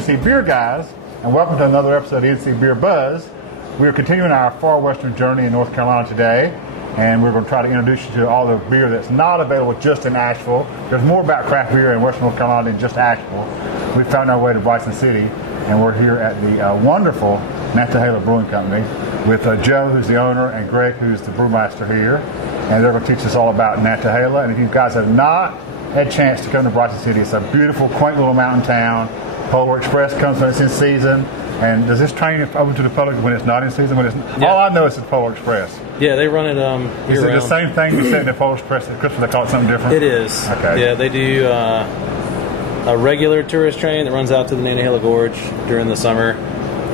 NC Beer Guys, and welcome to another episode of NC Beer Buzz. We are continuing our far western journey in North Carolina today, and we're going to try to introduce you to all the beer that's not available just in Asheville. There's more about craft beer in western North Carolina than just Asheville. We found our way to Bryson City, and we're here at the wonderful Nantahala Brewing Company with Joe, who's the owner, and Greg, who's the brewmaster here. And they're going to teach us all about Nantahala. And if you guys have not had a chance to come to Bryson City, it's a beautiful, quaint little mountain town. Polar Express comes when it's in season. And does this train open to the public when it's not in season? All I know is the Polar Express. Yeah, they run it Is it year-round. the same thing you said in the Polar Express at Christmas? They call it something different? It is. Okay. Yeah, they do a regular tourist train that runs out to the Nantahala Gorge during the summer.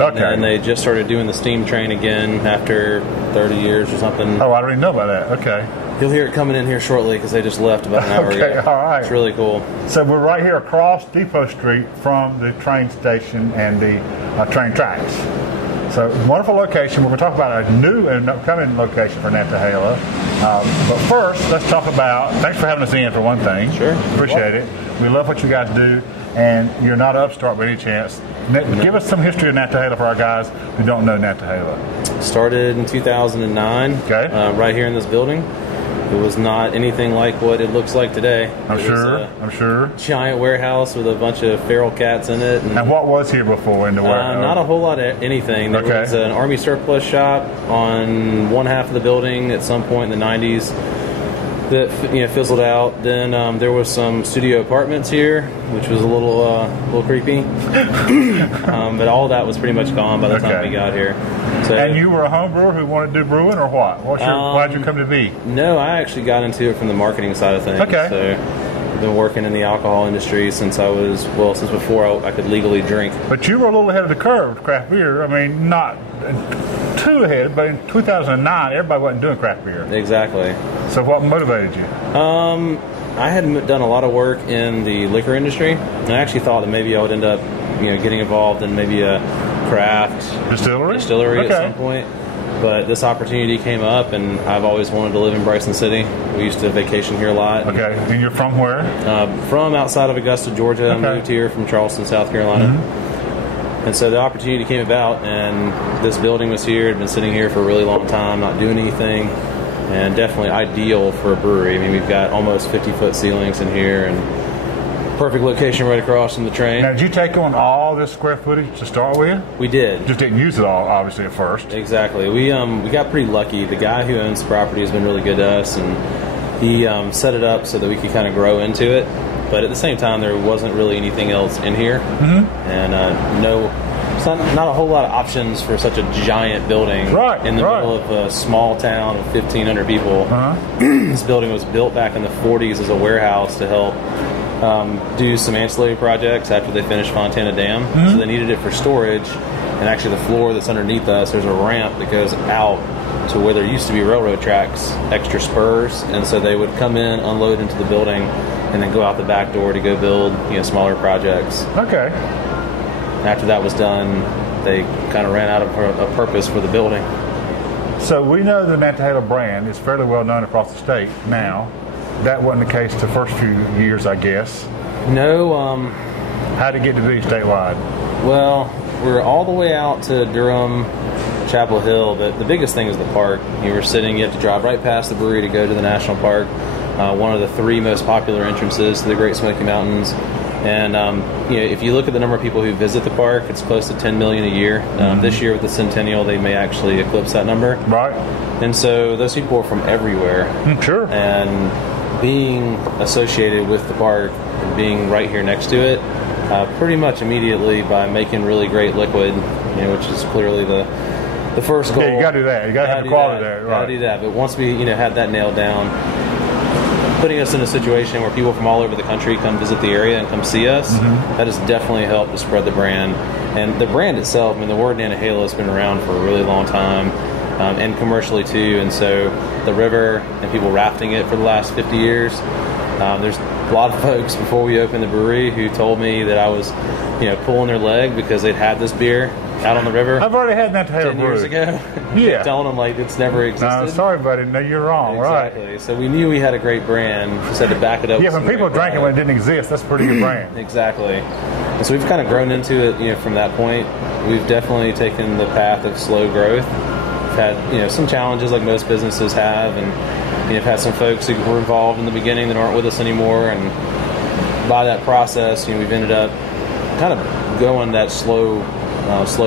Okay. And they just started doing the steam train again after 30 years or something. Oh, I don't even know about that. Okay. You'll hear it coming in here shortly because they just left about an hour Okay, ago. all right. It's really cool. So we're right here across Depot Street from the train station and the train tracks. So wonderful location. We're going to talk about a new and upcoming location for Nantahala. But first, let's talk about, thanks for having us in for one thing. Sure. Appreciate it. We love what you guys do, and you're not an upstart by any chance. Give us some history of Nantahala for our guys who don't know Nantahala. Started in 2009, Okay. right here in this building. It was not anything like what it looks like today. I'm sure. Giant warehouse with a bunch of feral cats in it. And what was here before in the warehouse? Not a whole lot of anything. There was an Army surplus shop on one half of the building at some point in the 90s that fizzled out. Then there was some studio apartments here, which was a little creepy. But all that was pretty much gone by the time we got here. So, and you were a home brewer who wanted to do brewing, or what? Why'd you come to be? No, I actually got into it from the marketing side of things. Okay. So I've been working in the alcohol industry since since before I could legally drink. But you were a little ahead of the curve with craft beer. I mean, not too ahead, but in 2009, everybody wasn't doing craft beer. Exactly. So what motivated you? I had done a lot of work in the liquor industry, and I actually thought that maybe I would end up, getting involved in maybe a craft distillery at some point. But this opportunity came up, and I've always wanted to live in Bryson City. We used to vacation here a lot. Okay, and you're from where? From outside of Augusta, Georgia. I moved here from Charleston, South Carolina. Mm-hmm. And so the opportunity came about, and this building was here. It had been sitting here for a really long time, not doing anything, and definitely ideal for a brewery. I mean, we've got almost 50-foot ceilings in here, and perfect location right across from the train. Now, did you take on all this square footage to start with? We did. Just didn't use it all, obviously, at first. Exactly. We got pretty lucky. The guy who owns the property has been really good to us, and he set it up so that we could kind of grow into it. But at the same time, there wasn't really anything else in here, and not a whole lot of options for such a giant building in the middle of a small town of 1,500 people. This building was built back in the 40s as a warehouse to help do some ancillary projects after they finished Fontana Dam. So they needed it for storage, and actually the floor that's underneath us, there's a ramp that goes out to where there used to be railroad tracks, extra spurs, and so they would come in, unload into the building, and then go out the back door to go build smaller projects. Okay. After that was done, they kind of ran out of a purpose for the building. So we know the Nantahala brand is fairly well known across the state now. That wasn't the case the first few years, I guess. No. How did it get to be statewide? Well, we're all the way out to Durham, Chapel Hill, but the biggest thing is the park. You have to drive right past the brewery to go to the national park. One of the 3 most popular entrances to the Great Smoky Mountains. And if you look at the number of people who visit the park, it's close to 10 million a year. This year with the Centennial, they may actually eclipse that number. Right. And so those people are from everywhere. Sure. And being associated with the park, and being right here next to it, pretty much immediately by making really great liquid, which is clearly the first goal. Yeah, you got to do that. You got to have the quality there. Right. Got to do that. But once we had that nailed down, putting us in a situation where people from all over the country come visit the area and come see us, that has definitely helped to spread the brand. And the brand itself, the word Nantahala has been around for a really long time, and commercially too. And so the river and people rafting it for the last 50 years. There's a lot of folks before we opened the brewery who told me that I was, pulling their leg because they'd had this beer out on the river. I've already had Nantahala 10 years ago. Yeah. Telling them like it's never existed. No, sorry, buddy. No, you're wrong. Exactly. Right. So we knew we had a great brand. Just had to back it up. Yeah, when people drank it when it didn't exist, that's a pretty good brand. Exactly. And so we've kind of grown into it, from that point. We've definitely taken the path of slow growth. We've had, some challenges like most businesses have, and I've had some folks who were involved in the beginning that aren't with us anymore. And by that process, we've ended up kind of going that slow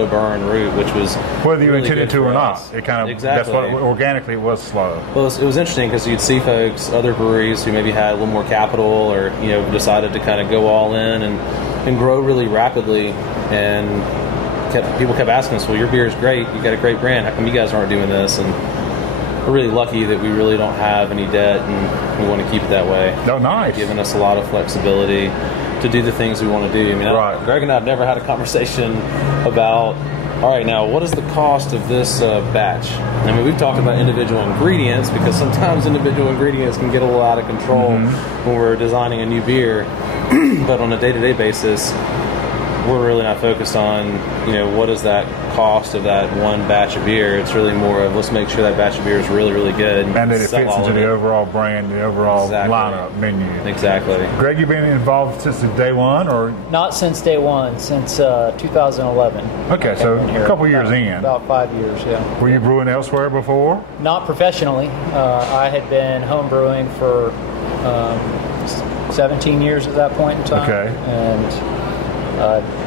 burn route, which was whether you really intended to or not. us. It kind of exactly. That's what organically it was slow. Well, it was interesting because you'd see folks, other breweries who maybe had a little more capital or decided to kind of go all in and grow really rapidly, and people kept asking us, well, your beer is great, you got a great brand, how come you guys aren't doing this? And we're really lucky that we really don't have any debt, and we want to keep it that way. Oh, nice. Giving us a lot of flexibility to do the things we want to do. Right. Greg and I have never had a conversation about, all right, now what is the cost of this batch? We've talked about individual ingredients because sometimes individual ingredients can get a little out of control when we're designing a new beer. But on a day-to-day basis, we're really not focused on, what is that cost of that one batch of beer. It's really more of, let's make sure that batch of beer is really, really good. And that it fits into the overall brand, the overall lineup, menu. Exactly. Greg, you've been involved since day one, or? Not since day one, since 2011. Okay, so a couple years in. About 5 years, yeah. Were you brewing elsewhere before? Not professionally. I had been home brewing for 17 years at that point in time. Okay. And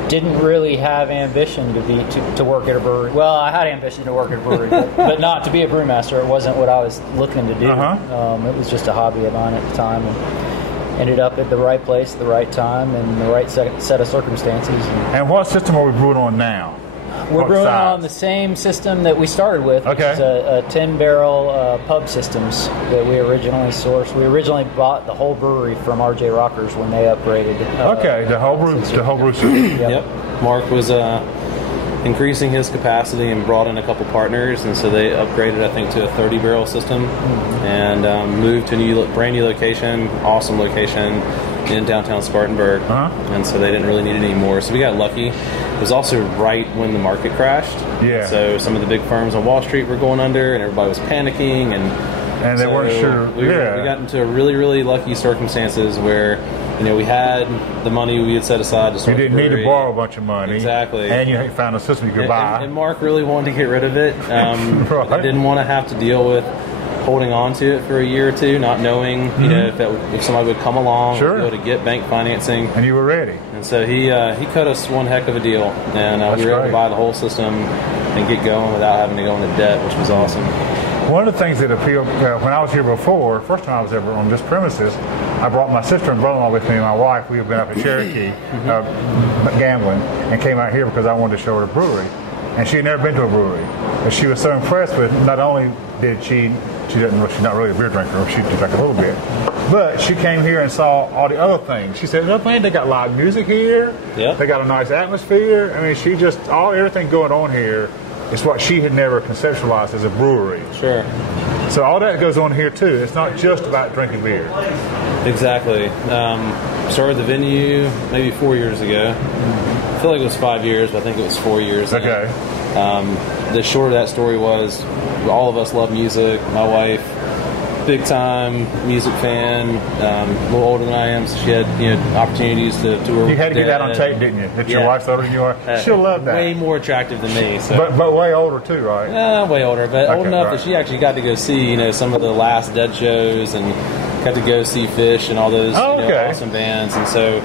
didn't really have ambition to work at a brewery. Well, I had ambition to work at a brewery, but not to be a brewmaster. It wasn't what I was looking to do. It was just a hobby of mine at the time, and ended up at the right place at the right time and the right set of circumstances. And what system are we brewing on now? We're brewing on the same system that we started with, which is a 10-barrel pub systems that we originally sourced. We originally bought the whole brewery from RJ Rockers when they upgraded. The whole brew system. Yep. Mark was increasing his capacity and brought in a couple partners, and so they upgraded, I think, to a 30-barrel system and moved to a brand new location, awesome location in downtown Spartanburg. And so they didn't really need it anymore. So we got lucky. It was also right when the market crashed. Yeah. So some of the big firms on Wall Street were going under, and everybody was panicking, and they weren't sure. We got into a really, really lucky circumstances where we had the money we had set aside to start. You didn't need to borrow a bunch of money. Exactly. And you found a system you could buy. And Mark really wanted to get rid of it. I didn't want to have to deal with holding on to it for a year or two, not knowing if somebody would come along, be able to get bank financing. And you were ready. And so he cut us one heck of a deal, and we were able to buy the whole system and get going without having to go into debt, which was awesome. One of the things that appealed, when I was here before, first time I was ever on this premises, I brought my sister and brother-in-law with me and my wife. We had been up at Cherokee gambling and came out here because I wanted to show her the brewery. And she had never been to a brewery. But she was so impressed with, not only did she's not really a beer drinker, she drank a little bit, but she came here and saw all the other things. She said, look, man, they got live music here. Yep. They got a nice atmosphere. Everything going on here is what she had never conceptualized as a brewery. Sure. So all that goes on here too. It's not just about drinking beer. Exactly. Started the venue maybe 4 years ago. I feel like it was 5 years, but I think it was 4 years. Okay. The short of that story was all of us love music. My wife, big time music fan, a little older than I am, so she had opportunities to tour. You had to get that on tape, didn't you? That your wife's older than you are. She'll love that. Way more attractive than me. So. But way older too, right? Way older, but old enough that she actually got to go see some of the last Dead shows and got to go see Fish and all those awesome bands. And so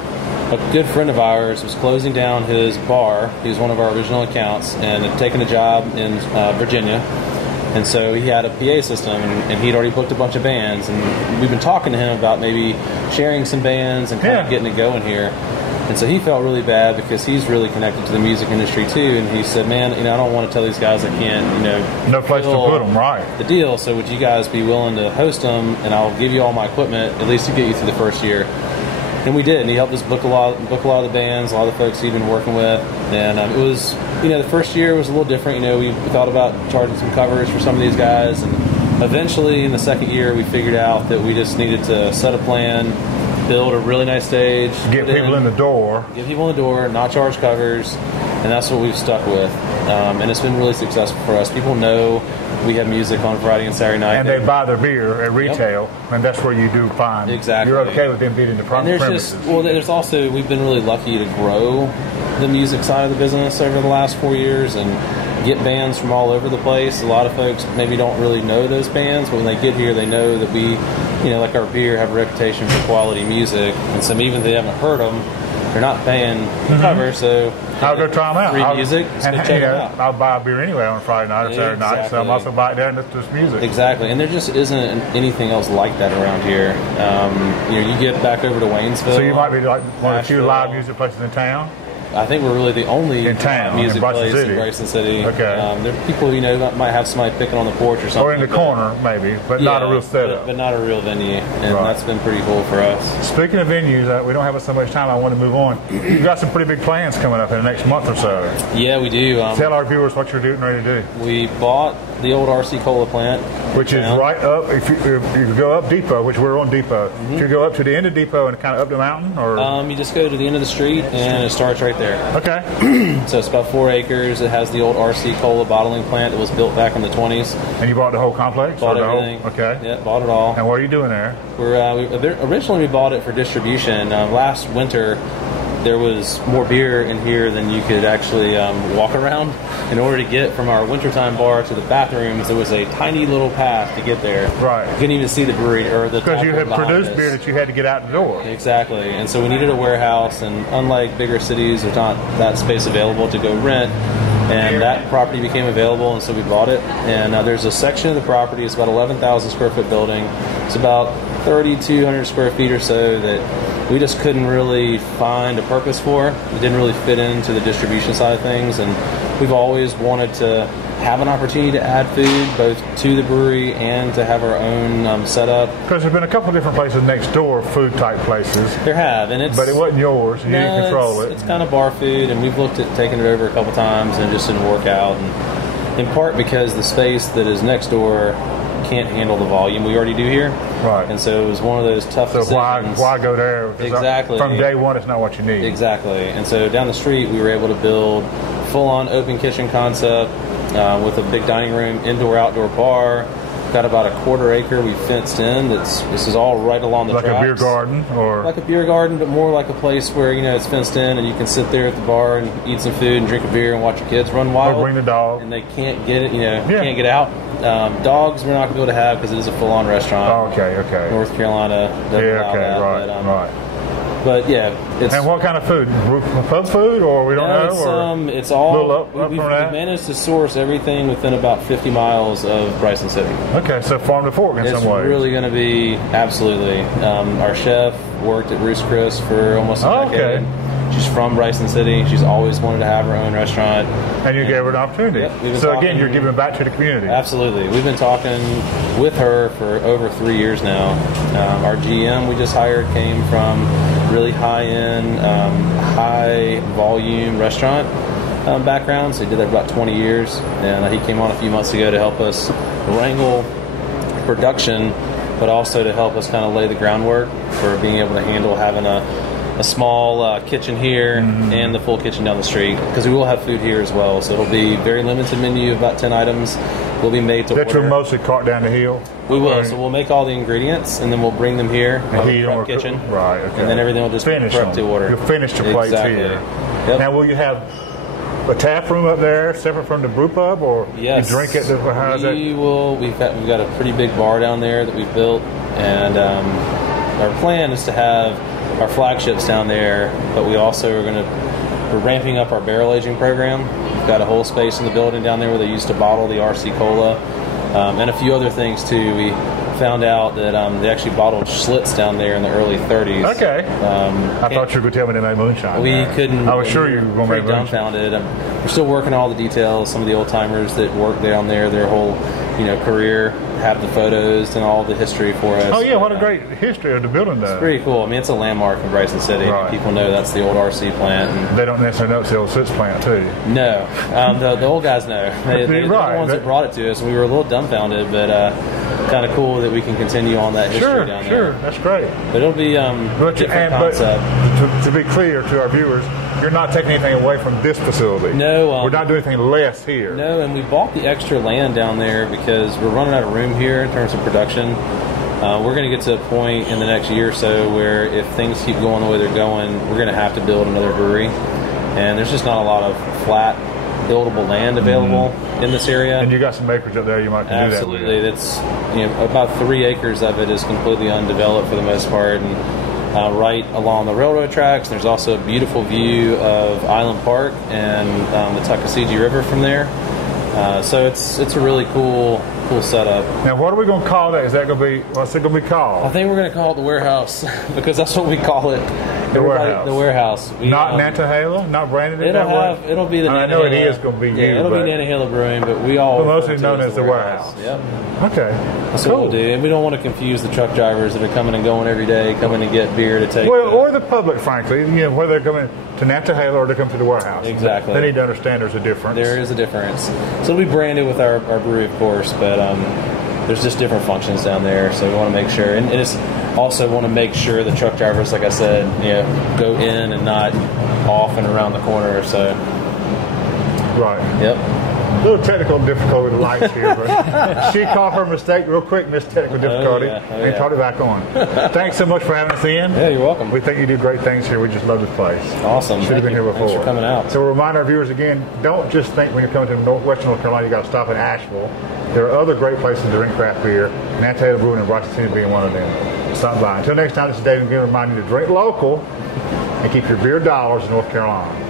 a good friend of ours was closing down his bar. He was one of our original accounts and had taken a job in Virginia. And so he had a PA system, and he'd already booked a bunch of bands. And we've been talking to him about maybe sharing some bands and kind of getting it going here. And so he felt really bad because he's really connected to the music industry too. And he said, man, I don't want to tell these guys I can't, no place to put them, right? The deal. So would you guys be willing to host them, and I'll give you all my equipment, at least to get you through the first year. And we did, and he helped us book a lot of the bands, a lot of the folks he'd been working with. And it was, the first year was a little different. We thought about charging some covers for some of these guys. And eventually, in the second year, we figured out that we just needed to set a plan, build a really nice stage. Get people in the door. Get people in the door, not charge covers. and that's what we've stuck with. And it's been really successful for us. People know we have music on Friday and Saturday night. And they buy their beer at retail, and that's where you do find. Exactly. You're okay with them being in the premises. There's also, we've been really lucky to grow the music side of the business over the last 4 years and get bands from all over the place. A lot of folks maybe don't really know those bands, but when they get here, they know that we, like our beer, have a reputation for quality music. And so even if they haven't heard them, they're not paying the cover, so I'll go try them out. Free music, just go check it out. I'll buy a beer anyway on Friday night or Saturday night, so I'm also buy it there and listen to this music. Exactly, and there just isn't anything else like that around here. You get back over to Waynesville. So you might be like one of the few live music places in town? I think we're really the only in town, music in Bryson place City. in Bryson City. Okay. There are people, that might have somebody picking on the porch or something. Or in the corner, maybe, but not a real setup. But not a real venue, and that's been pretty cool for us. Speaking of venues, we don't have so much time. I want to move on. You've got some pretty big plans coming up in the next month or so. Yeah, we do. Tell our viewers what you're doing ready to do. We bought the old RC Cola plant. Which is right up, if you go up Depot, which we're on Depot, if you go up to the end of Depot and kind of up the mountain, or? You just go to the end of the street and it starts right there. Okay. So it's about 4 acres. It has the old RC Cola bottling plant that was built back in the 20s. And you bought the whole complex? Bought everything. Okay. Yeah, bought it all. And what are you doing there? Originally we bought it for distribution. Last winter, there was more beer in here than you could actually walk around. In order to get from our wintertime bar to the bathrooms, there was a tiny little path to get there. Right. You couldn't even see the brewery or the. Because you had produced beer that you had to get out the door. Exactly, and so we needed a warehouse, and unlike bigger cities, there's not that space available to go rent. And that property became available, and so we bought it. And there's a section of the property, it's about 11,000 square foot building. It's about 3,200 square feet or so that we just couldn't really find a purpose for. It didn't really fit into the distribution side of things, and we've always wanted to have an opportunity to add food both to the brewery and to have our own setup. Because there's been a couple of different places next door, food type places. There have, and but it wasn't yours. You didn't control it. It's kind of bar food, and we've looked at taking it over a couple times, and it just didn't work out. And in part because the space that is next door can't handle the volume we already do here. Right. And so it was one of those tough decisions. So why go there? Exactly. From day one, it's not what you need. Exactly. And so down the street, we were able to build full-on open kitchen concept with a big dining room, indoor-outdoor bar. Got about a 1/4 acre we fenced in. This is all right along the tracks. Like a beer garden, or like a beer garden, but more like a place where it's fenced in and you can sit there at the bar and eat some food and drink a beer and watch your kids run wild. Or bring the dog. And they can't get it, can't get out. Dogs we're not going to be able to have because it is a full-on restaurant. Oh, okay. North Carolina doesn't allow that. Right. But yeah, it's. And what kind of food? Pub food, or we don't know? It's all. We've managed to source everything within about 50 miles of Bryson City. Okay, so farm to fork in some ways. It's really going to be absolutely. Our chef worked at Roost Chris for almost a decade. Okay. She's from Bryson City. She's always wanted to have her own restaurant. And you gave her an opportunity. Yep, so again, you're giving back to the community. Absolutely. We've been talking with her for over 3 years now. Our GM we just hired came from really high-end, high-volume restaurant background. So he did that for about 20 years. And he came on a few months ago to help us wrangle production, but also to help us kind of lay the groundwork for being able to handle having a small kitchen here and the full kitchen down the street, because we will have food here as well. So it'll be very limited menu of about 10 items. Will be made to order. That you'll mostly cart down the hill? We will. So we'll make all the ingredients and then we'll bring them here in the prep kitchen. Right, okay. And then everything will just be prepped to order. You'll finish the plates here. Yep. Now, will you have a tap room up there separate from the brew pub, or you drink at the how's that? We've got a pretty big bar down there that we've built, and our plan is to have our flagships down there, but we also we're ramping up our barrel aging program. We've got a whole space in the building down there where they used to bottle the RC Cola, and a few other things too. We found out that they actually bottled Schlitz down there in the early 30s. Okay. I thought you were going to tell me they made moonshine. We couldn't. I was sure you were going to make moonshine. Dumbfounded. We're still working all the details. Some of the old timers that work down there, their whole career, have the photos and all the history for us. Oh yeah, what a great history of the building though. It's pretty cool. I mean, it's a landmark in Bryson City. Right. People know that's the old RC plant. And they don't necessarily know it's the old Schlitz plant too. No, the old guys know. They're the ones that brought it to us. We were a little dumbfounded, but kind of cool that we can continue on that history down there. Sure, that's great. But it'll be different concept. But to be clear to our viewers, you're not taking anything away from this facility. No. We're not doing anything less here. No, and we bought the extra land down there because we're running out of room here in terms of production. We're going to get to a point in the next year or so where if things keep going the way they're going, we're going to have to build another brewery. And there's just not a lot of flat, buildable land available in this area. And you got some acreage up there you might do that with. Absolutely. That's, about 3 acres of it is completely undeveloped for the most part. And right along the railroad tracks, there's also a beautiful view of Island Park and the Tuckasegee River from there. So it's a really cool setup. Now, what are we going to call that? Is that going to be, what's it going to be called? I think we're going to call it the warehouse because that's what we call it. The warehouse. The warehouse. Not Nantahala? Not branded it that way? It'll be the Nantahala. I know it is going to be it'll be Nantahala Brewing, but we all mostly known as the warehouse. Yep. Okay. That's what we'll do. And we don't want to confuse the truck drivers that are coming and going every day, coming to get beer to take. Well, or the public, frankly, whether they're coming to Nantahala or they come to the warehouse. Exactly. They need to understand there's a difference. There is a difference. So it'll be branded with our brewery, of course, but there's just different functions down there. So we want to make sure, and it's also want to make sure the truck drivers, like I said, go in and not off and around the corner. So. Right. Yep. A little technical difficulty with the lights here, but she caught her mistake real quick, missed technical difficulty, and taught it back on. Thanks so much for having us in. Yeah, you're welcome. We think you do great things here. We just love this place. Awesome. Should have been here before. Thanks for coming out. So we'll remind our viewers again, don't just think when you're coming to Northwestern North Carolina, you got to stop in Asheville. There are other great places to drink craft beer, Nantahala Brewing and Bryson City being one of them. Stop by. Until next time, this is David again reminding you to drink local and keep your beer dollars in North Carolina.